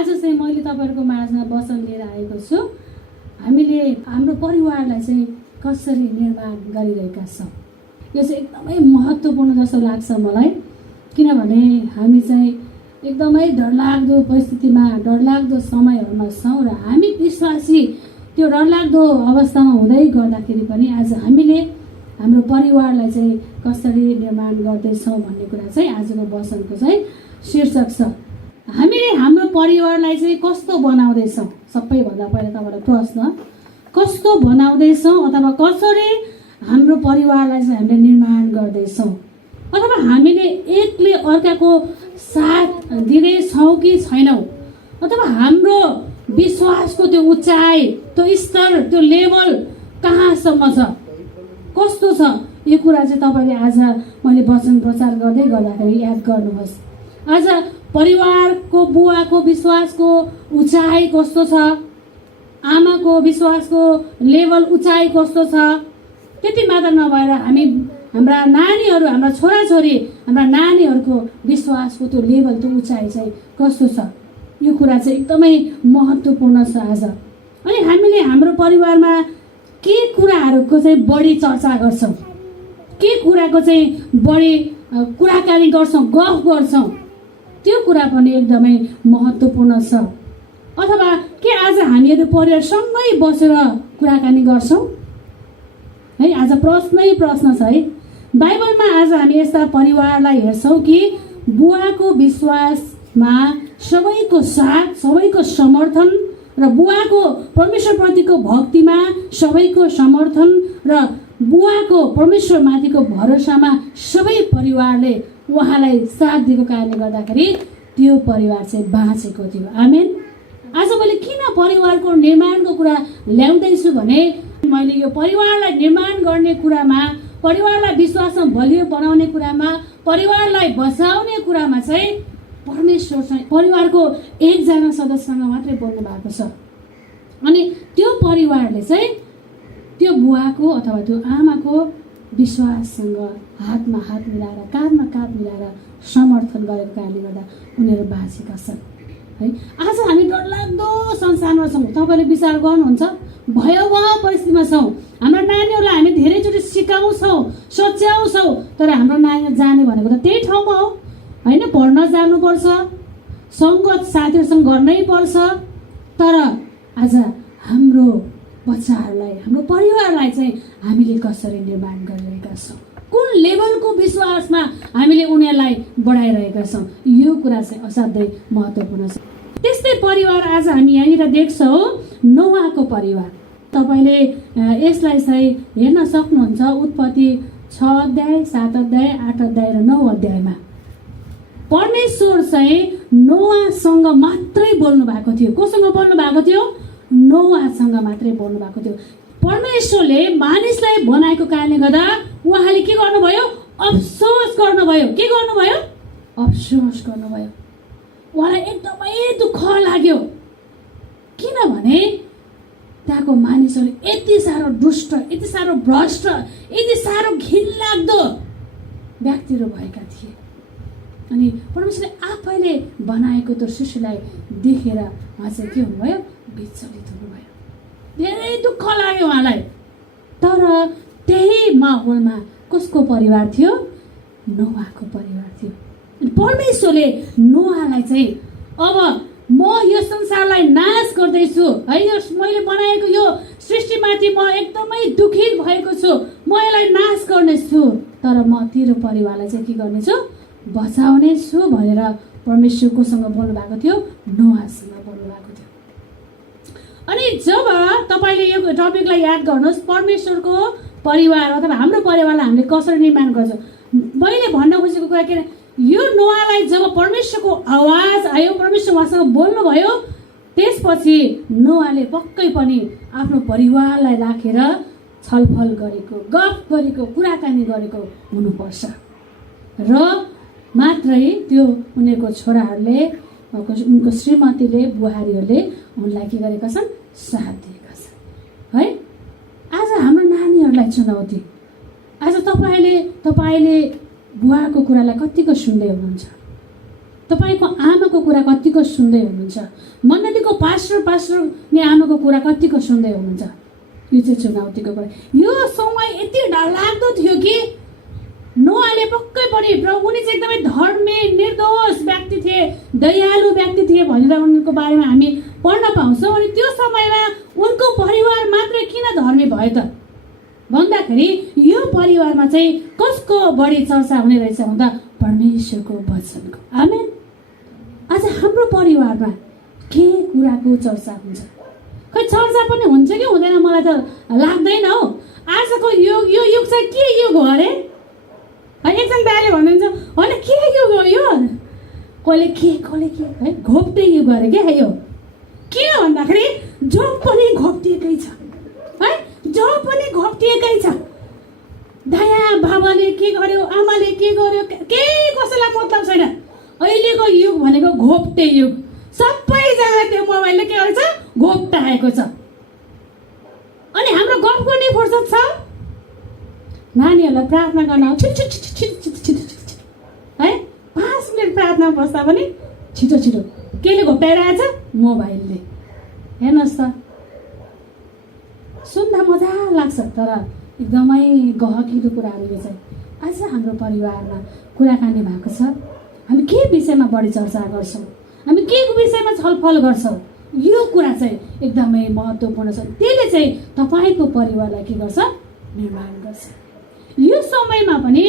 आज चाहिँ मैले तपाईँहरूको माझमा वचन लिएर आएको छु। हामीले हाम्रो परिवारलाई चाहिँ कसरी निर्माण गरिरहेका छौँ, यो चाहिँ एकदमै महत्त्वपूर्ण जस्तो लाग्छ मलाई। किनभने हामी चाहिँ एकदमै डरलाग्दो परिस्थितिमा, डरलाग्दो समयहरूमा छौँ र हामी विश्वासी त्यो डरलाग्दो अवस्थामा हुँदै गर्दाखेरि पनि आज हामीले हाम्रो परिवारलाई चाहिँ कसरी निर्माण गर्दैछौँ भन्ने कुरा चाहिँ आजको वचनको चाहिँ शीर्षक छ। हामीले हाम्रो परिवारलाई चाहिँ कस्तो बनाउँदैछौँ? सबैभन्दा पहिला तपाईँलाई प्रश्न, कस्तो बनाउँदैछौँ अथवा कसरी हाम्रो परिवारलाई चाहिँ हामीले निर्माण गर्दैछौँ? अथवा हामीले एकले अर्काको साथ दिँदैछौँ कि छैनौँ? अथवा हाम्रो विश्वासको त्यो उचाइ, त्यो स्तर, त्यो लेभल कहाँसम्म छ, कस्तो छ? यो कुरा चाहिँ तपाईँले आज मैले वचन प्रचार गर्दै गर्दाखेरि याद गर्नुहोस्। आज परिवारको बुवाको विश्वासको उचाइ कस्तो छ, आमाको विश्वासको लेभल उचाइ कस्तो छ, त्यति मात्र नभएर हाम्रा नानीहरू, हाम्रा छोराछोरी, हाम्रा नानीहरूको विश्वासको त्यो लेभल, त्यो उचाइ चाहिँ कस्तो छ? यो कुरा चाहिँ एकदमै महत्त्वपूर्ण छ आज। अनि हामीले हाम्रो परिवारमा के कुराहरूको चाहिँ बढी चर्चा गर्छौँ, के कुराको चाहिँ बढी कुराकानी गर्छौँ, गफ गर्छौँ, त्यो कुरा पनि एकदमै महत्त्वपूर्ण छ। अथवा के आज हामीहरू परिवारसँगै बसेर कुराकानी गर्छौँ है? आज प्रश्नै प्रश्न छ है। बाइबलमा आज हामी यस्ता परिवारलाई हेर्छौँ कि बुवाको विश्वासमा सबैको साथ, सबैको समर्थन र बुवाको परमेश्वरप्रतिको भक्तिमा सबैको समर्थन र बुवाको परमेश्वरमाथिको भरोसामा सबै परिवारले उहाँलाई साथ दिएको कारणले गर्दाखेरि त्यो परिवार चाहिँ बाँचेको थियो। आमेन। आज मैले किन परिवारको निर्माणको कुरा ल्याउँदैछु भने मैले यो परिवारलाई निर्माण गर्ने कुरामा, परिवारलाई विश्वासमा बलियो बनाउने कुरामा, परिवारलाई बचाउने कुरामा चाहिँ परमेश्वर चाहिँ परिवारको एकजना सदस्यसँग मात्रै बोल्नु भएको छ। अनि त्यो परिवारले चाहिँ त्यो बुवाको अथवा त्यो आमाको विश्वाससँग हातमा हात मिलाएर, काँधमा काँध मिलाएर समर्थन गरेको कारणले गर्दा उनीहरू बाँचेका छन् है। आज हामी डरलाग्दो संसारमा छौँ। तपाईँले विचार गर्नुहुन्छ, भयावह परिस्थितिमा छौँ। हाम्रा नानीहरूलाई हामी धेरैचोटि सिकाउँछौँ, सच्याउँछौँ, तर हाम्रो नानी जाने भनेको त त्यही ठाउँमा हो होइन? पढ्न जानुपर्छ, सङ्गत साथीहरूसँग गर्नै पर्छ। तर आज हाम्रो बच्चाहरूलाई, हाम्रो परिवारलाई चाहिँ हामीले कसरी निर्माण गरिरहेका छौँ, कुन लेभलको विश्वासमा हामीले उनीहरूलाई बढाइरहेका छौँ, यो कुरा चाहिँ असाध्यै महत्त्वपूर्ण छ। त्यस्तै परिवार आज हामी यहाँनिर देख्छौँ, नोआको परिवार। तपाईँले यसलाई चाहिँ हेर्न सक्नुहुन्छ उत्पत्ति 6 अध्याय, 7 अध्याय, 8 अध्याय र 9 अध्यायमा। परमेश्वर चाहिँ नोआसँग मात्रै बोल्नु भएको थियो। कोसँग बोल्नु भएको थियो? नोआसँग मात्रै बोल्नु भएको थियो। परमेश्वरले मानिसलाई बनाएको कारणले गर्दा उहाँले के गर्नुभयो? अफसोस गर्नुभयो। के गर्नुभयो? अफसोस गर्नुभयो। उहाँलाई एकदमै दुःख लाग्यो। किनभने त्यहाँको मानिसहरू यति साह्रो दुष्ट, यति साह्रो भ्रष्ट, यति साह्रो घिनलाग्दो व्यक्तिहरू भएका थिए। अनि परमेश्वरले आफैले बनाएको त्यो शिशुलाई देखेर उहाँ चाहिँ के हुनुभयो? विचलित हुनुभयो। धेरै दुःख लाग्यो उहाँलाई। तर त्यही माहौलमा कसको परिवार थियो? नोआको परिवार थियो। परमेश्वरले नोआलाई चाहिँ अब म यो संसारलाई नाश गर्दैछु है, यो मैले बनाएको यो सृष्टिमाथि म एकदमै दुखित भएको छु, म यसलाई नाश गर्नेछु, तर म तेरो परिवारलाई चाहिँ के गर्नेछु? बचाउने छु भनेर परमेश्वर कोसँग बोल्नु भएको थियो? नोआसँग बोल्नु भएको थियो। अनि जब तपाईँले यो टपिकलाई याद गर्नुहोस्, परमेश्वरको परिवार अथवा हाम्रो परिवारलाई हामीले कसरी निर्माण गर्छौँ, मैले भन्न खोजेको कुरा के, यो नोआलाई जब परमेश्वरको आवाज आयो, परमेश्वर उहाँसँग बोल्नुभयो, त्यसपछि नोआले पक्कै पनि आफ्नो परिवारलाई राखेर छलफल गरेको, गफ गरेको, कुराकानी गरेको हुनुपर्छ। र मात्रै त्यो उनीहरूको छोराहरूले, उनको श्रीमतीले, बुहारीहरूले उनलाई के गरेका छन्? साथ दिएका छन् है। आज हाम्रो नानीहरूलाई चुनौती। आज तपाईँले बुवाको कुरालाई कतिको सुन्दै हुनुहुन्छ? तपाईँको आमाको कुरा कतिको सुन्दै हुनुहुन्छ? मण्डलीको पास्टरले आमाको कुरा कतिको सुन्दै हुनुहुन्छ? यो चाहिँ चुनौतीको कुरा। यो समय यति डरलाग्दो थियो कि नोआले पक्कै पनि उनी चाहिँ एकदमै धर्मी निर्दोष व्यक्ति थिए, दयालु व्यक्ति थिए भनेर उनको बारेमा हामी पढ्न पाउँछौँ। अनि त्यो समयमा उनको परिवार मात्रै किन धर्मी भयो त भन्दाखेरि यो परिवारमा चाहिँ कसको बढी चर्चा हुने रहेछ भन्दा परमेश्वरको वचनको। आमेन। आज हाम्रो परिवारमा के कुराको चर्चा हुन्छ? खै चर्चा पनि हुन्छ कि हुँदैन मलाई त लाग्दैन हौ। आजको यो युग चाहिँ के युग हो अरे? एकजना दाइले भन्नुहुन्छ होइन के युग हो यो? कसले के है घोप्टे युग अरे क्या यो? किन भन्दाखेरि जो पनि घोप्टिएकै छ है, जो पनि घोप्टिएकै छ। दाया बाबाले के गर्यो, आमाले के गर्यो, केही कसैलाई मतलब छैन। अहिलेको युग भनेको घोप्टे युग। सबैजना त्यो मोबाइलले के गर्छ, घोप्टाएको छ। अनि हाम्रो गफ गर्ने फुर्सद छ? नानीहरूलाई प्रार्थना गर्न है 5 मिनट प्रार्थना बस्दा पनि छिटो केले घोप्टाइरहेछ? मोबाइलले। हेर्नुहोस् त, सुन्दा मजा लाग्छ तर एकदमै गहकिलो कुराहरू यो चाहिँ। आज हाम्रो परिवारमा कुराकानी भएको छ। हामी के विषयमा बढी चर्चा गर्छौँ, हामी के विषयमा छलफल गर्छौँ, यो कुरा चाहिँ एकदमै महत्त्वपूर्ण छ। त्यसले चाहिँ तपाईँको परिवारलाई के गर्छ, निर्माण गर्छ। यो समयमा पनि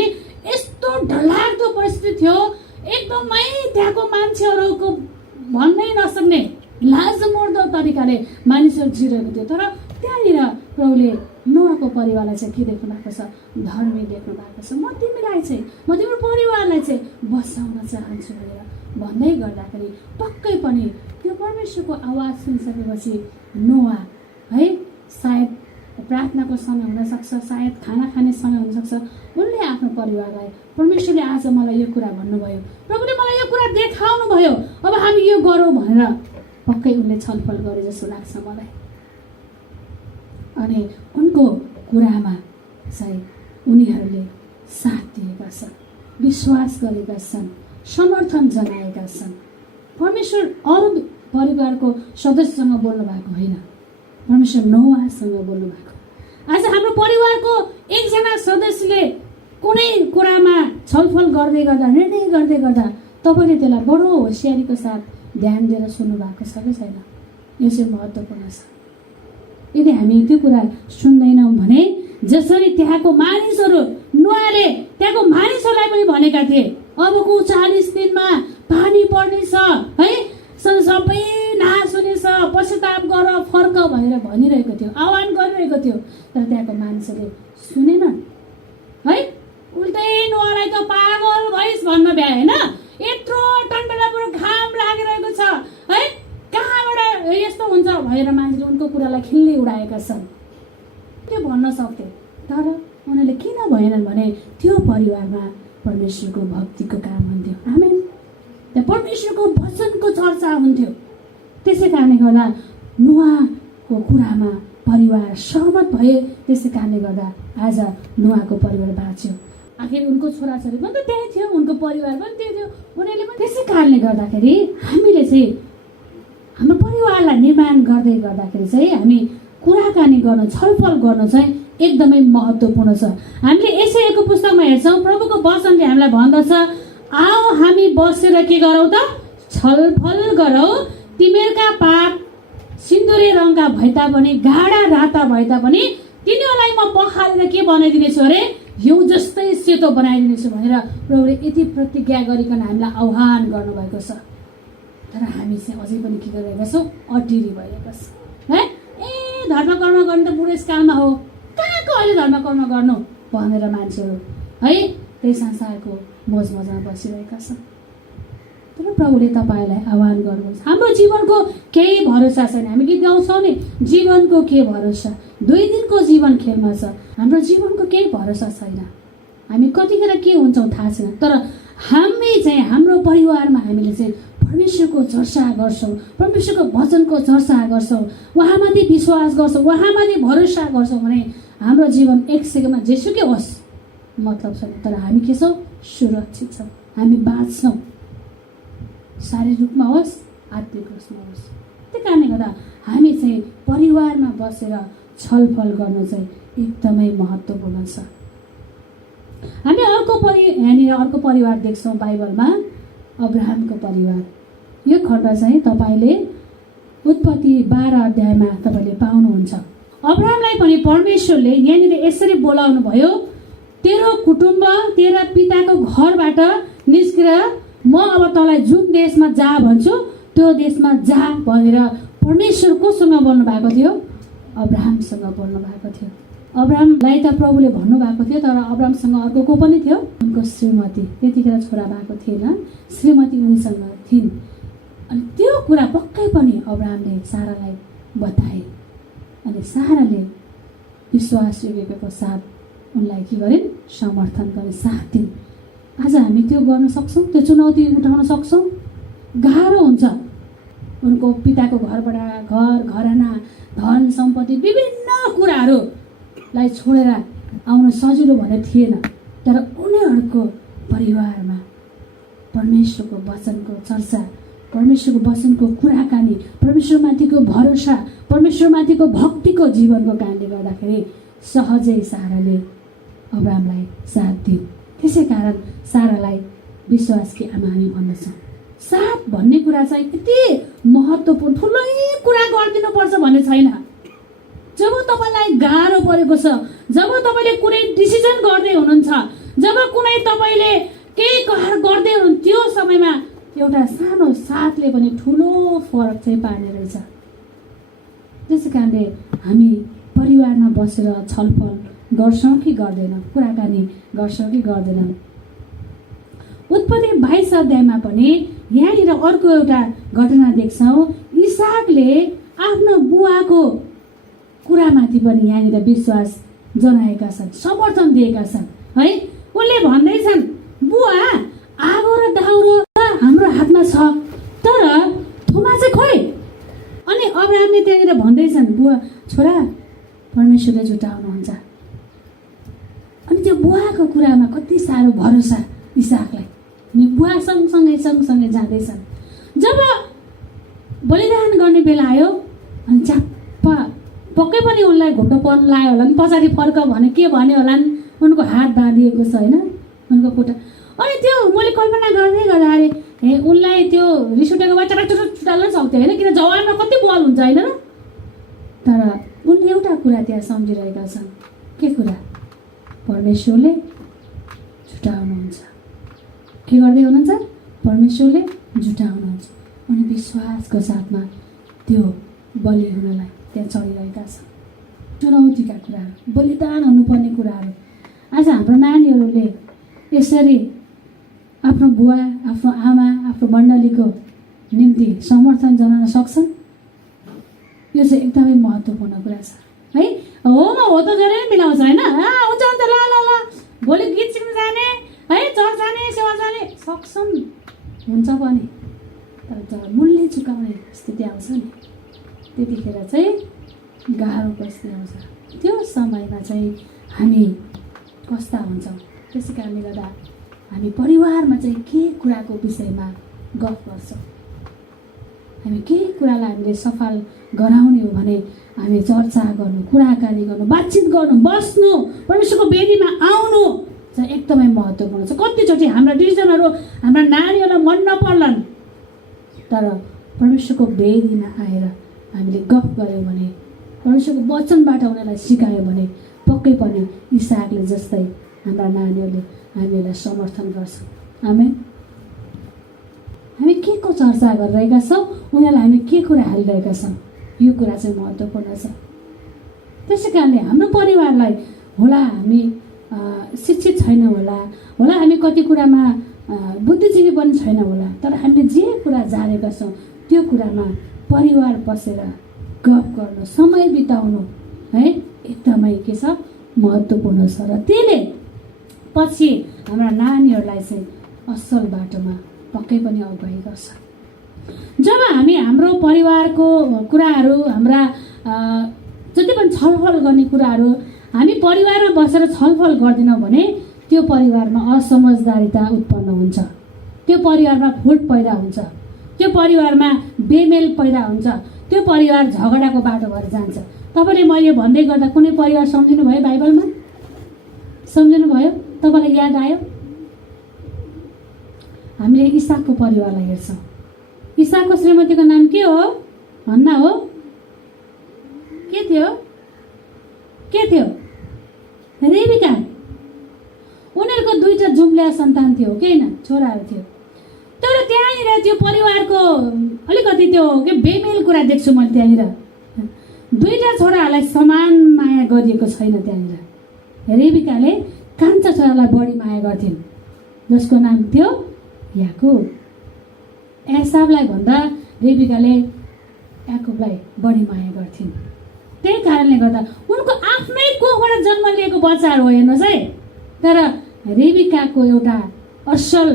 यस्तो डरलाग्दो परिस्थिति थियो, एकदमै त्यहाँको मान्छेहरूको भन्नै नसक्ने लाजमर्दो तरिकाले मानिसहरू जिरहेको थियो। तर त्यहाँनिर प्रभुले नोआको परिवारलाई चाहिँ के देख्नु भएको छ, धर्मी देख्नु भएको छ। म तिम्रो परिवारलाई चाहिँ बचाउन चाहन्छु भनेर भन्दै गर्दाखेरि पक्कै पनि त्यो परमेश्वरको आवाज सुनिसकेपछि नोआ है, सायद प्रार्थनाको समय हुनसक्छ, सायद खाना खाने समय हुनसक्छ, उनले आफ्नो परिवारलाई परमेश्वरले आज मलाई यो कुरा भन्नुभयो, प्रभुले मलाई यो कुरा देखाउनु भयो, अब हामी यो गरौँ भनेर पक्कै उनले छलफल गरे जस्तो लाग्छ मलाई। अनि उनको कुरामा चाहिँ उनीहरूले साथ दिएका छन्, विश्वास गरेका छन्, समर्थन जनाएका छन्। परमेश्वर अरू परिवारको सदस्यसँग बोल्नु भएको होइन, परमेश्वर नोआसँग बोल्नु भएको। आज हाम्रो परिवारको एकजना सदस्यले कुनै कुरामा छलफल गर्दै गर्दा, निर्णय गर्दै गर्दा तपाईँले त्यसलाई बडो होसियारीको साथ ध्यान दिएर सुन्नु भएको छ कि छैन? यो चाहिँ महत्त्वपूर्ण छ। यदि हामी त्यो कुरा सुन्दैनौँ भने, जसरी त्यहाँको मानिसहरू, नोआले त्यहाँको मानिसहरूलाई पनि भनेका थिए अबको 40 दिनमा पानी पर्नेछ है, सबै नाश हुनेछ, पश्चाताप गर, फर्क भनेर भनिरहेको थियो, आह्वान गरिरहेको थियो। तर त्यहाँको मानिसहरूले सुनेन है, उल्टै नोआलाई त पागल भइस् भन्न भ्याए होइन। यत्रो टन्टलापुर घाम लागिरहेको छ है, कहाँबाट यस्तो हुन्छ भनेर मान्छेले उनको कुरालाई खिल्ली उडाएका छन्। त्यो भन्न सक्थे, तर उनीहरूले किन भएनन् भने त्यो परिवारमा परमेश्वरको भक्तिको काम हुन्थ्यो। आमेन। त्यहाँ परमेश्वरको वचनको चर्चा हुन्थ्यो। त्यसै कारणले गर्दा नोआको कुरामा परिवार सहमत भए। त्यसै कारणले गर्दा आज नोआको परिवार बाँच्यो। आखिर उनको छोराछोरी पनि त त्यही थियो, उनको परिवार पनि त्यही थियो, उनीहरूले पनि। त्यसै कारणले गर्दाखेरि हामीले चाहिँ हाम्रो परिवारलाई निर्माण गर्दै गर्दाखेरि चाहिँ हामी कुराकानी गर्नु, छलफल गर्नु चाहिँ एकदमै महत्त्वपूर्ण छ। हामीले एसायाको पुस्तकमा हेर्छौँ, प्रभुको वचनले हामीलाई भन्दछ, आओ हामी बसेर के गरौँ त, छलफल गरौँ। तिमीहरूका पाप सिन्दुरे रङका भए तापनि, गाढा राता भए तापनि तिनीहरूलाई म पखालेर के बनाइदिनेछु अरे, हिउँ जस्तै सेतो बनाइदिनेछु भनेर प्रभुले यति प्रतिज्ञा गरिकन हामीलाई आह्वान गर्नुभएको छ। तर हामी चाहिँ अझै पनि के गरिरहेका छौँ, अटिरी भइरहेका छौँ है। धर्मकर्म गर्नु त बुढेसकालमा हो, कहाँको अहिले धर्मकर्म गर्नु भनेर मान्छेहरू है त्यही संसारको मोज मजामा बसिरहेका छन्। तर प्रभुले तपाईँलाई आह्वान गर्नुहुन्छ, हाम्रो जीवनको केही भरोसा छैन। हामी गीत गाउँछौँ नि, जीवनको के भरोसा, 2 दिनको जीवन खेलमा छ। हाम्रो जीवनको केही भरोसा छैन, हामी कतिखेर के हुन्छौँ थाहा छैन। तर हामी चाहिँ हाम्रो परिवारमा हामीले चाहिँ परमेश्वरको चर्चा गर्छौँ, परमेश्वरको वचनको चर्चा गर्छौँ, उहाँमाथि विश्वास गर्छौँ, उहाँमाथि भरोसा गर्छौँ भने हाम्रो जीवन 1 सेकेन्डमा जेसुकै होस् मतलब छैन। तर हामी के छौँ, सुरक्षित छौँ, हामी बाँच्छौँ। शारीरिक रूपमा होस्, आत्मिक रूपमा होस्। त्यही कारणले गर्दा हामी चाहिँ परिवारमा बसेर छलफल गर्नु चाहिँ एकदमै महत्त्वपूर्ण छ। हामी यहाँनिर अर्को परिवार देख्छौँ बाइबलमा, अब्राहमको परिवार। यो खण्ड चाहिँ तपाईँले उत्पत्ति 12 अध्यायमा तपाईँले पाउनुहुन्छ। अब्राहमलाई पनि परमेश्वरले यहाँनिर यसरी बोलाउनु भयो, तेरो कुटुम्ब, तेरा पिताको घरबाट निस्केर म अब तँलाई जुन देशमा जा भन्छु त्यो देशमा जा भनेर परमेश्वर कोसँग बोल्नु भएको थियो? अब्राहमसँग बोल्नु भएको थियो। अब्राहमलाई त प्रभुले भन्नुभएको थियो, तर अब्राहमसँग अर्को को पनि थियो? उनको श्रीमती। त्यतिखेर छोरा भएको थिएन, श्रीमती उनीसँग थिइन्। अनि त्यो कुरा पक्कै पनि अब्राहमले सारालाई बताए अनि साराले विश्वास योग्यताको साथ उनलाई के गरिन्? समर्थन गरे, साथ दिन्। आज हामी त्यो गर्न सक्छौँ? त्यो चुनौती उठाउन सक्छौँ? गाह्रो हुन्छ। उनको पिताको घरबाट घराना, धन सम्पत्ति, विभिन्न कुराहरूलाई छोडेर आउन सजिलो भने थिएन। तर उनीहरूको परिवारमा परमेश्वरको वचनको चर्चा, परमेश्वरको वचनको कुराकानी, परमेश्वरमाथिको भरोसा, परमेश्वरमाथिको भक्तिको जीवनको कारणले गर्दाखेरि सहजै साराले अब्राहमलाई साथ दियो। त्यसै कारण सारालाई विश्वासकी आमा हामी भन्दछौँ। साथ भन्ने कुरा चाहिँ यति महत्त्वपूर्ण, ठुलै कुरा गरिदिनुपर्छ भन्ने छैन। जब तपाईँलाई गाह्रो परेको छ, जब तपाईँले कुनै डिसिजन गर्दै हुनुहुन्छ, जब कुनै तपाईँले केही गर्दै हुनुहुन्छ, त्यो समयमा एउटा सानो साथले पनि ठुलो फरक चाहिँ पार्ने रहेछ। त्यसै कारणले हामी परिवारमा बसेर छलफल गर्छौँ कि गर्दैनौँ, कुराकानी गर्छौँ कि गर्दैनौँ। उत्पत्ति 22 अध्यायमा पनि यहाँनिर अर्को एउटा घटना देख्छौँ। इसाकले आफ्नो बुवाको कुरामाथि पनि यहाँनिर विश्वास जनाएका छन्, समर्थन दिएका छन् है। उनले भन्दैछन्, बुवा, आगो र दाउरो हाम्रो हातमा छ, तर थुमा चाहिँ खोइ। अनि अब्राहमले त्यहाँनिर भन्दैछन्, बुवा, छोरा, परमेश्वरले जुटाउनुहुन्छ। अनि त्यो बुवाको कुरामा कति साह्रो भरोसा इसाकलाई। अनि बुवा सँगसँगै जाँदैछन्। जब बलिदान गर्ने बेला आयो अनि च्याप्प पक्कै पनि उनलाई घुटोपन लाग्यो होला नि, पछाडि फर्क भने के भन्यो होला नि, उनको हात बाँधिएको छ होइन, उनको खुट्टा। अनि त्यो मैले कल्पना गर्दै गर्दाखेरि उनलाई त्यो रिस उठेको भए चटाचुट छुटाल्न सक्थ्यो होइन, किन जवानमा कति बल हुन्छ होइन। तर उनले एउटा कुरा त्यहाँ सम्झिरहेका छन्। के कुरा? परमेश्वरले जुटाउनुहुन्छ। के गर्दै हुनुहुन्छ? परमेश्वरले जुटाउनुहुन्छ। अनि विश्वासको साथमा त्यो बलि हुनलाई त्यहाँ चढिरहेका छन्। चुनौतीका कुराहरू, बलिदान हुनुपर्ने कुराहरू। आज हाम्रो नानीहरूले यसरी आफ्नो बुवा, आफ्नो आमा, आफ्नो मण्डलीको निम्ति समर्थन जनाउन सक्छन्। यो चाहिँ एकदमै महत्त्वपूर्ण कुरा छ है। हो म हो त गरेर मिलाउँछ होइन, हुन्छ अन्त ल ल ल भोलि गीत सिक्न जाने है, चर्च जाने, सेवा जाने सक्छन्, हुन्छ पनि। तर जब मूल्य चुकाउने स्थिति आउँछ नि, त्यतिखेर चाहिँ गाह्रो परिस्थिति आउँछ। त्यो समयमा चाहिँ हामी कस्ता हुन्छौँ। त्यसै कारणले गर्दा हामी परिवारमा चाहिँ के कुराको विषयमा गफ गर्छौँ, हामी के कुरालाई हामीले सफल गराउने हो भने हामी चर्चा गर्नु, कुराकानी गर्नु, बातचित गर्नु, बस्नु, परमेश्वरको वेदीमा आउनु चाहिँ एकदमै महत्त्वपूर्ण छ। कतिचोटि हाम्रा डिसिजनहरू हाम्रा नानीहरूलाई मन नपर्लान्, तर परमेश्वरको वेदीमा आएर हामीले गफ गऱ्यौँ भने, परमेश्वरको वचनबाट उनीहरूलाई सिकायो भने पक्कै पनि इसाकले जस्तै हाम्रा नानीहरूले हामीलाई समर्थन गर्छन्। आमेन। हामी के को चर्चा गरिरहेका छौँ, उनीहरूलाई हामी के कुरा हालिरहेका छौँ, यो कुरा चाहिँ महत्त्वपूर्ण छ। त्यसै कारणले हाम्रो परिवारलाई होला हामी शिक्षित छैन होला हामी कति कुरामा बुद्धिजीवी पनि छैन होला, तर हामीले जे कुरा जानेका छौँ त्यो कुरामा परिवार बसेर गफ गर्नु, समय बिताउनु है एकदमै के छ, महत्त्वपूर्ण छ। र त्यसले पछि हाम्रा नानीहरूलाई चाहिँ असल बाटोमा पक्कै पनि अगुवाई गर्छ। जब हामी हाम्रो परिवारको कुराहरू, हाम्रा जति पनि छलफल गर्ने कुराहरू हामी परिवारमा बसेर छलफल गर्दैनौँ भने त्यो परिवारमा असमझदारीता उत्पन्न हुन्छ, त्यो परिवारमा फुट पैदा हुन्छ, त्यो परिवारमा बेमेल पैदा हुन्छ, त्यो परिवार झगडाको बाटो भएर जान्छ। तपाईँले मैले भन्दै गर्दा कुनै परिवार सम्झिनु भयो? बाइबलमा सम्झिनु भयो? तपाईँलाई याद आयो? हामीले इसाकको परिवारलाई हेर्छौँ। इसाकको श्रीमतीको नाम के हो? हन्ना हो? के थियो? रेबिका। उनीहरूको दुईटा जुम्ल्या सन्तान थियो के हैन, छोराहरू थियो। तर त्यहाँनिर त्यो परिवारको अलिकति त्यो के बेमेल कुरा देख्छु मैले त्यहाँनिर। दुईटा छोराहरूलाई समान माया गरिएको छैन त्यहाँनिर। रेबिकाले कान्छा छोरालाई बढी माया गर्थिन्, जसको नाम थियो याकुब। एसावलाई भन्दा रेबिकाले याकुबलाई बढी माया गर्थिन्। त्यही कारणले गर्दा उनको आफ्नै कोखबाट जन्म लिएको बच्चाहरू हो, हेर्नुहोस् है। तर रेबिकाको एउटा असल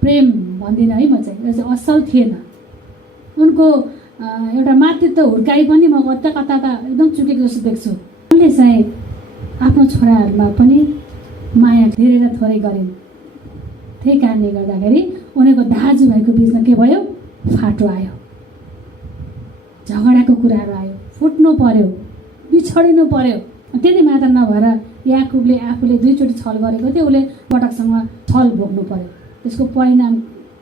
प्रेम भन्दिनँ है म चाहिँ, असल थिएन। उनको एउटा मातृत्व हुर्काइ पनि म कता कता त एकदम चुकेको जस्तो देख्छु। उनले चाहिँ आफ्नो छोराहरूमा पनि माया धेरै र थोरै गरिन्। त्यही कारणले गर्दाखेरि उनीहरूको दाजुभाइको बिचमा के भयो? फाटो आयो, झगडाको कुराहरू आयो, फुट्नु पर्यो, बिछडिनु पर्यो। त्यति मात्र नभएर याकुबले आफूले दुईचोटि छल गरेको थियो, उसले पटकसँग छल भोग्नु पर्यो, त्यसको परिणाम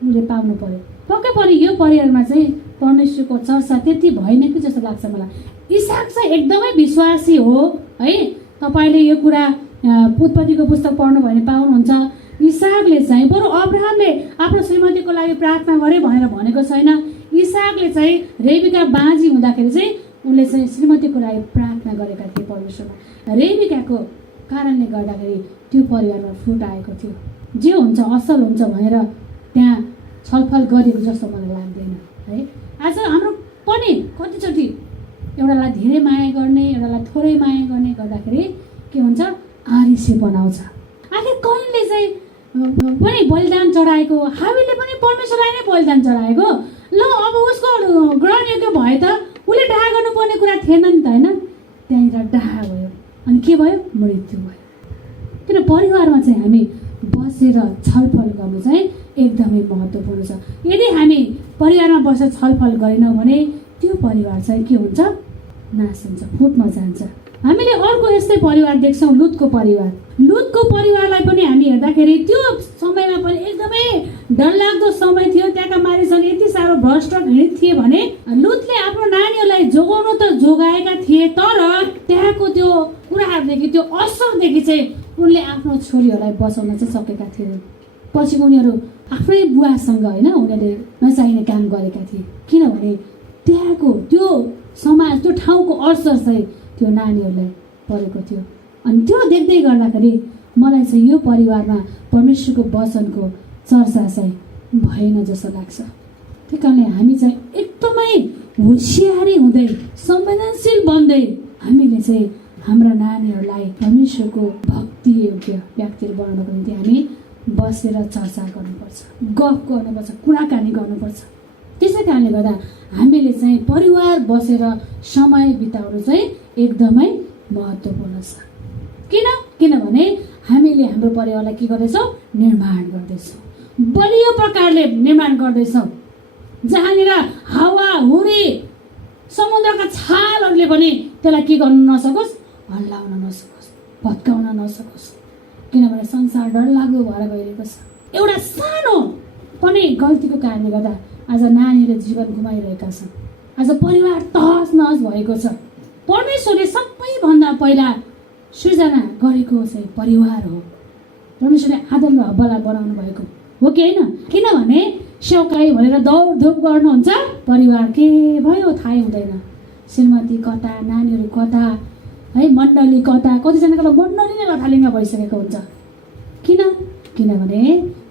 उसले पाउनु पर्यो। पक्कै पनि यो परिवारमा चाहिँ परमेश्वरको चर्चा त्यति भएन कि जस्तो लाग्छ मलाई। इसाक चाहिँ एकदमै विश्वासी हो है। तपाईँले यो कुरा उत्पत्तिको पुस्तक पढ्नु भने पाउनुहुन्छ। इसाकले चाहिँ बरु अब्राहमले आफ्नो श्रीमतीको लागि प्रार्थना गरे भनेर भनेको छैन। इसाकले चाहिँ रेबिका बाँझी हुँदाखेरि चाहिँ उनले चाहिँ श्रीमतीको लागि प्रार्थना गरेका थिए परमेश्वरमा। रेबिकाको कारणले गर्दाखेरि त्यो परिवारमा फुट आएको थियो। जे हुन्छ असल हुन्छ भनेर त्यहाँ छलफल गरेको जस्तो मलाई लाग्दैन है। आज हाम्रो पनि कतिचोटि एउटालाई धेरै माया गर्ने, एउटालाई थोरै माया गर्ने गर्दाखेरि के हुन्छ? आरिसे बनाउँछ। आखिर कहिलेले चाहिँ पनि बलिदान चढाएको, हाबिलले पनि परमेश्वरलाई नै बलिदान चढाएको। ल अब उसको ग्रहणयोग्य भए त उसले डाहा गर्नुपर्ने कुरा थिएन नि त, होइन? त्यहाँनिर डाहा भयो अनि के भयो? मृत्यु भयो। किन परिवारमा चाहिँ हामी बसेर छलफल गर्नु चाहिँ एकदमै महत्त्वपूर्ण छ। यदि हामी परिवारमा बसेर छलफल गरेनौँ भने त्यो परिवार चाहिँ के हुन्छ? नाश हुन्छ, फुट्न जान्छ। हामीले अर्को यस्तै परिवार देख्छौँ, लुतको परिवार। लुतको परिवारलाई पनि हामी हेर्दाखेरि त्यो समयमा पनि एकदमै डरलाग्दो समय थियो। त्यहाँका मानिसहरू यति साह्रो भ्रष्ट घृणित थिए भने लुतले आफ्नो नानीहरूलाई जोगाउन त जोगाएका थिए, तर त्यहाँको त्यो कुराहरूदेखि, त्यो असरदेखि चाहिँ उनले आफ्नो छोरीहरूलाई बचाउन चाहिँ सकेका थिएनन्। पछि उनीहरू आफ्नै बुवासँग होइन उनीहरूले नचाहिने काम गरेका थिए, किनभने त्यहाँको त्यो समाज, त्यो ठाउँको असर चाहिँ त्यो नानीहरूलाई परेको थियो। अनि त्यो देख्दै गर्दाखेरि मलाई चाहिँ यो परिवारमा परमेश्वरको वचनको चर्चा चाहिँ भएन जस्तो लाग्छ। त्यही कारणले हामी चाहिँ एकदमै होसियारी हुँदै, संवेदनशील बन्दै हामीले चाहिँ हाम्रा नानीहरूलाई परमेश्वरको भक्ति योग्य व्यक्तिहरू बनाउनको निम्ति हामी बसेर चर्चा गर्नुपर्छ, गफ गर्नुपर्छ, कुराकानी गर्नुपर्छ। त्यसै कारणले गर्दा हामीले चाहिँ परिवार बसेर समय बिताउनु चाहिँ एकदमै महत्त्वपूर्ण छ। किनभने हामीले हाम्रो परिवारलाई के गर्दैछौँ? निर्माण गर्दैछौँ, बलियो प्रकारले निर्माण गर्दैछौँ, जहाँनिर हावा हुरी समुद्रका छालहरूले पनि त्यसलाई के गर्नु नसकोस्? हल्लाउन नसकोस्, भत्काउन नसकोस्। किनभने संसार डरलाग्दो भएर गइरहेको छ। एउटा सानो पनि गल्तीको कारणले गर्दा आज नानीहरूले जीवन गुमाइरहेका छन्। आज परिवार तहस नहस भएको छ। परमेश्वरले सबैभन्दा पहिला सृजना गरेको चाहिँ परिवार हो। परमेश्वरले आदम र हव्वालाई बनाउनु भएको हो कि होइन? किनभने सेवकाई भनेर दौडधुप गर्नुहुन्छ, परिवार के भयो थाहै हुँदैन। श्रीमती कता, नानीहरू कता है, मण्डली कता, कतिजनाको त मण्डली नै लथालिङ्ग भइसकेको हुन्छ। किनभने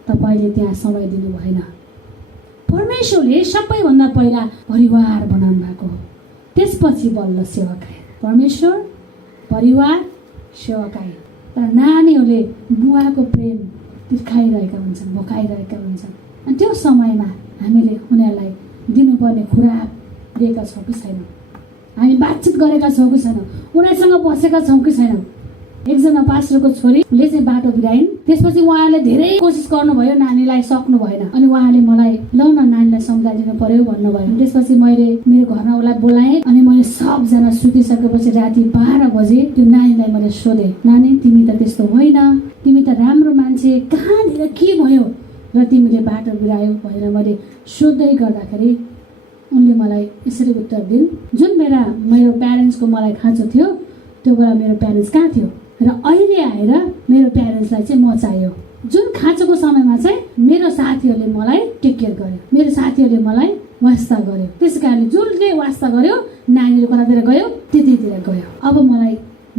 तपाईँले त्यहाँ समय दिनु भएन। परमेश्वरले सबैभन्दा पहिला परिवार बनाउनु भएको हो, त्यसपछि बल्ल सेवकाई। परमेश्वर, परिवार, सेवकाई। तर नानीहरूले बुवाको प्रेम तिर्खाइरहेका हुन्छन्, भोकाइरहेका हुन्छन्। अनि त्यो समयमा हामीले उनीहरूलाई दिनुपर्ने खुराक दिएका छौँ कि छैनौँ? हामी बातचित गरेका छौँ कि छैनौँ? उनीहरूसँग बसेका छौँ कि छैनौँ? एकजना पास्टरको छोरीले चाहिँ बाटो बिराइन्। त्यसपछि उहाँले धेरै कोसिस गर्नुभयो, नानीलाई सक्नु भएन। अनि उहाँले मलाई ल न नानीलाई सम्झाइदिनु पर्यो भन्नुभयो। त्यसपछि मैले मेरो घरमा उसलाई बोलाएँ अनि मैले सबजना सुतिसकेपछि राति 12 बजे त्यो नानीलाई मैले सोधेँ, नानी तिमी त त्यस्तो होइन, तिमी त राम्रो मान्छे, कहाँनिर के भयो र तिमीले बाटो बिरायो भनेर मैले सोध्दै गर्दाखेरि उनले मलाई यसरी उत्तर दिन्, जुन बेला मेरो प्यारेन्ट्सको मलाई खाँचो थियो त्यो बेला मेरो प्यारेन्ट्स कहाँ थियो र अहिले आएर मेरो प्यारेन्ट्सलाई चाहिँ म चाहियो। जुन खाँचोको समयमा चाहिँ मेरो साथीहरूले मलाई टेक केयर गर्यो, मेरो साथीहरूले मलाई वास्ता गर्यो। त्यस कारणले जसले वास्ता गर्यो नानीहरू कतातिर गयो त्यतितिर गयो। अब मलाई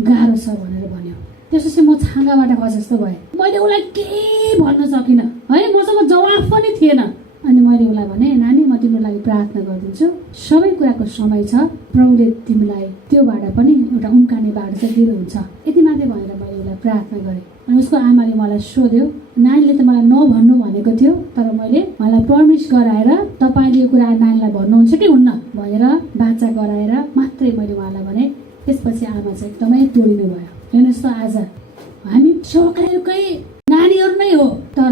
गाह्रो छ भनेर भन्यो। त्यसपछि म छाँगाबाट खसे जस्तो भएँ। मैले उसलाई केही भन्न सकिनँ है, मसँग जवाफ पनि थिएन। अनि मैले उसलाई भने, नानी म तिम्रो लागि प्रार्थना गरिदिन्छु, सबै कुराको समय छ, प्रभुले तिमीलाई त्योबाट पनि एउटा उम्काने बाटो चाहिँ दिनुहुन्छ, यति मात्रै भनेर मैले उसलाई प्रार्थना गरेँ। अनि उसको आमाले मलाई सोध्यो, नानीले त मलाई नभन्नु भनेको थियो, तर मैले मलाई प्रमिस गराएर तपाईँले यो कुरा नानीलाई भन्नुहुन्छ कि हुन्न भनेर बाचा गराएर मात्रै मैले उहाँलाई भने। त्यसपछि आमा चाहिँ एकदमै तोडिनु भयो। हेर्नुहोस् त, आज हामी सेवकहरूकै नानीहरू नै हो, तर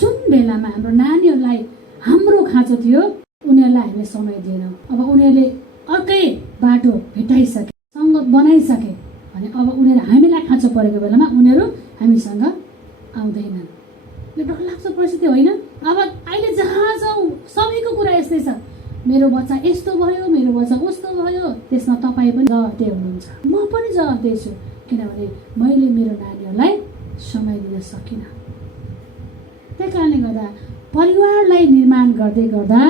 जुन बेलामा हाम्रो नानीहरूलाई हाम्रो खाँचो थियो उनीहरूलाई हामीले समय दिएनौँ। अब उनीहरूले अर्कै बाटो भेटाइसके, सङ्गत बनाइसके भने अब उनीहरू हामीलाई खाँचो परेको बेलामा उनीहरू हामीसँग आउँदैनन्। यो डरलाग्दो परिस्थिति होइन? अब अहिले जहाँ जाउँ सबैको कुरा यस्तै छ, मेरो बच्चा यस्तो भयो, मेरो बच्चा उस्तो भयो। त्यसमा तपाईँ पनि जवाफदेही हुनुहुन्छ, म पनि जवाफदेही छु, किनभने मैले मेरो नानीहरूलाई समय दिन सकिनँ। त्यही कारणले गर्दा परिवारलाई निर्माण गर्दै गर्दा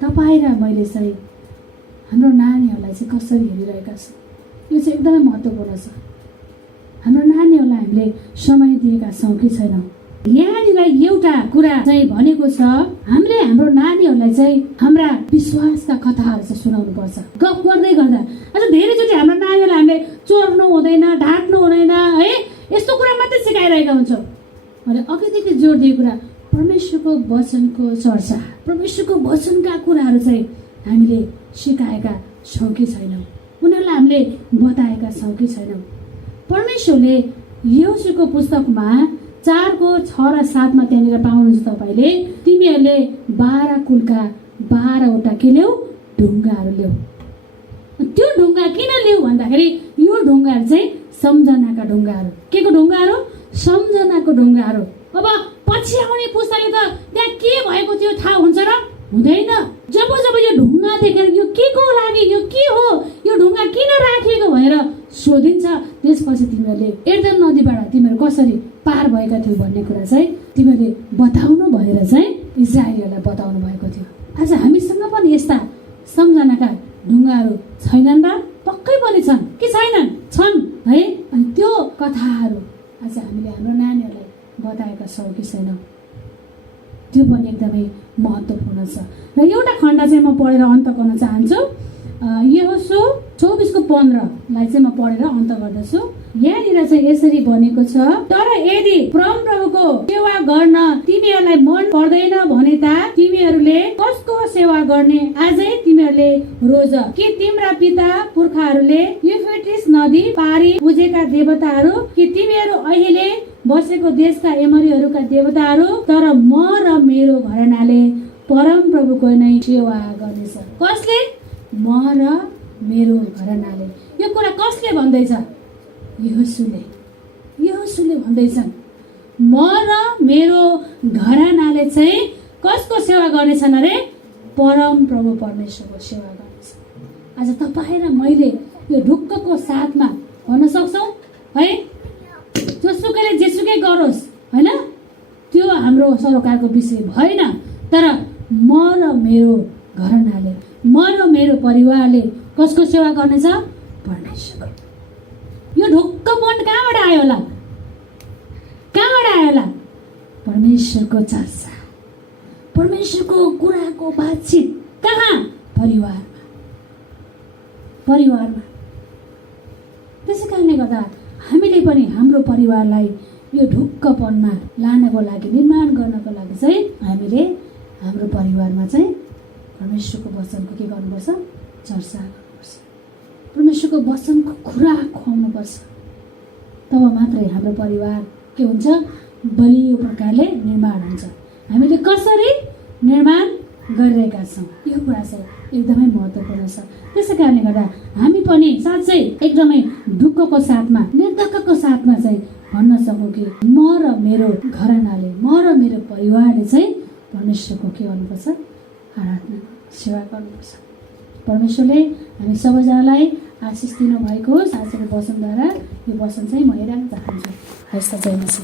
तपाईँ र मैले चाहिँ हाम्रो नानीहरूलाई चाहिँ कसरी हेरिरहेका छौँ, यो चाहिँ एकदमै महत्त्वपूर्ण छ। हाम्रो नानीहरूलाई हामीले समय दिएका छौँ कि छैनौँ? यहाँनिर एउटा कुरा चाहिँ भनेको छ, हामीले हाम्रो नानीहरूलाई चाहिँ हाम्रा विश्वासका कथाहरू चाहिँ सुनाउनु पर्छ। गफ गर्दै गर्दा आज धेरैचोटि हाम्रो नानीहरूलाई हामीले चोर्नु हुँदैन, ढाक्नु हुँदैन है, यस्तो कुरा मात्रै सिकाइरहेका हुन्छौँ। मैले अघिदेखि जोड दिएको कुरा, परमेश्वरको वचनको चर्चा, परमेश्वरको वचनका कुराहरू चाहिँ हामीले सिकाएका छौँ कि छैनौँ, उनीहरूलाई हामीले बताएका छौँ कि छैनौँ? परमेश्वरले यहोशूको पुस्तकमा 4:6 र 7 त्यहाँनिर पाउनुहुन्छ तपाईँले, तिमीहरूले 12 कुलका 12वटा के ल्याऊ? ढुङ्गाहरू ल्याऊ। त्यो ढुङ्गा किन ल्याऊ भन्दाखेरि यो ढुङ्गाहरू चाहिँ सम्झनाका ढुङ्गाहरू। के को ढुङ्गाहरू? सम्झनाको ढुङ्गाहरू। अब पछि आउने पुस्ताले त त्यहाँ के भएको थियो थाहा हुन्छ र? हुँदैन। जब जब यो ढुङ्गा देखेर यो के को लागि, यो के हो, यो ढुङ्गा किन राखिएको भनेर सोधिन्छ, त्यसपछि तिमीहरूले एर्दन नदीबाट तिमीहरू कसरी पार भएका थियौ भन्ने कुरा चाहिँ तिमीहरूले बताउनु भनेर चाहिँ इजरायलीहरूलाई बताउनु भएको थियो। आज हामीसँग पनि यस्ता सम्झनाका ढुङ्गाहरू छैनन् र? पक्कै पनि छन् कि छैनन्? छन् है। अनि त्यो कथाहरू आज हामीले हाम्रो नानीहरूलाई बताएका छौँ कि छैनौँ? त्यो पनि एकदमै महत्त्वपूर्ण छ। र एउटा खण्ड चाहिँ म पढेर अन्त गर्न चाहन्छु। यहोशू 24:15 चाहिँ म पढेर अन्त गर्दछु। यहाँनिर चाहिँ यसरी भनेको छ, तर यदि परमप्रभुको सेवा गर्न तिमीहरूलाई मन पर्दैन भने त तिमीहरूले कसको सेवा गर्ने? आजै तिमीहरूले रोज कि तिम्रा पिता पुर्खाहरूले युफ्रेटिस नदी पारी पूजेका देवताहरू, कि तिमीहरू अहिले बसेको देशका एमोरीहरूका देवताहरू? तर म र मेरो घरानाले परमप्रभुको नै सेवा गर्नेछ। कसले? म र मेरो घरानाले। यो कुरा कसले भन्दैछ? यहोशूले भन्दैछन्, म र मेरो घरानाले चाहिँ कसको सेवा गर्नेछन् अरे? परमप्रभु परमेश्वरको सेवा गर्नेछ। आज तपाईँ र मैले यो ढुक्कको साथमा भन्न सक्छौँ है, जसुकैले जेसुकै गरोस् होइन, त्यो हाम्रो सरोकारको विषय भएन। तर म र मेरो घरानाले, म र मेरो परिवारले कसको सेवा गर्नेछ? परमेश्वरको। यो ढुक्कपन कहाँबाट आयो होला? कहाँबाट आयो होला? परमेश्वरको चर्चा, परमेश्वरको कुराको बातचित कहाँ? परिवारमा। त्यसै कारणले गर्दा हामीले पनि हाम्रो परिवारलाई यो ढुक्कपनमा लानको लागि, निर्माण गर्नको लागि चाहिँ हामीले हाम्रो परिवारमा चाहिँ परमेश्वरको वचनको के गर्नुपर्छ? चर्चा गर्नुपर्छ। परमेश्वरको वचनको खुराक खुवाउनुपर्छ। तब मात्रै हाम्रो परिवार के हुन्छ, बलियो प्रकारले निर्माण हुन्छ। हामीले कसरी निर्माण गरिरहेका छौँ यो कुरा चाहिँ एकदमै महत्त्वपूर्ण छ। त्यसै कारणले गर्दा हामी पनि साँच्चै एकदमै दुःखको साथमा, निर्धक्कको साथमा चाहिँ भन्न सकौँ कि म र मेरो घरानाले, म र मेरो परिवारले चाहिँ परमेश्वरको के गर्नुपर्छ, आराधना सेवा गर्नुपर्छ। परमेश्वरले हामी सबैजनालाई आशिष दिनुभएको होस्। आजको वचनद्वारा यो वचन चाहिँ म हेराउन चाहन्छु। हस् त, जय मसीह।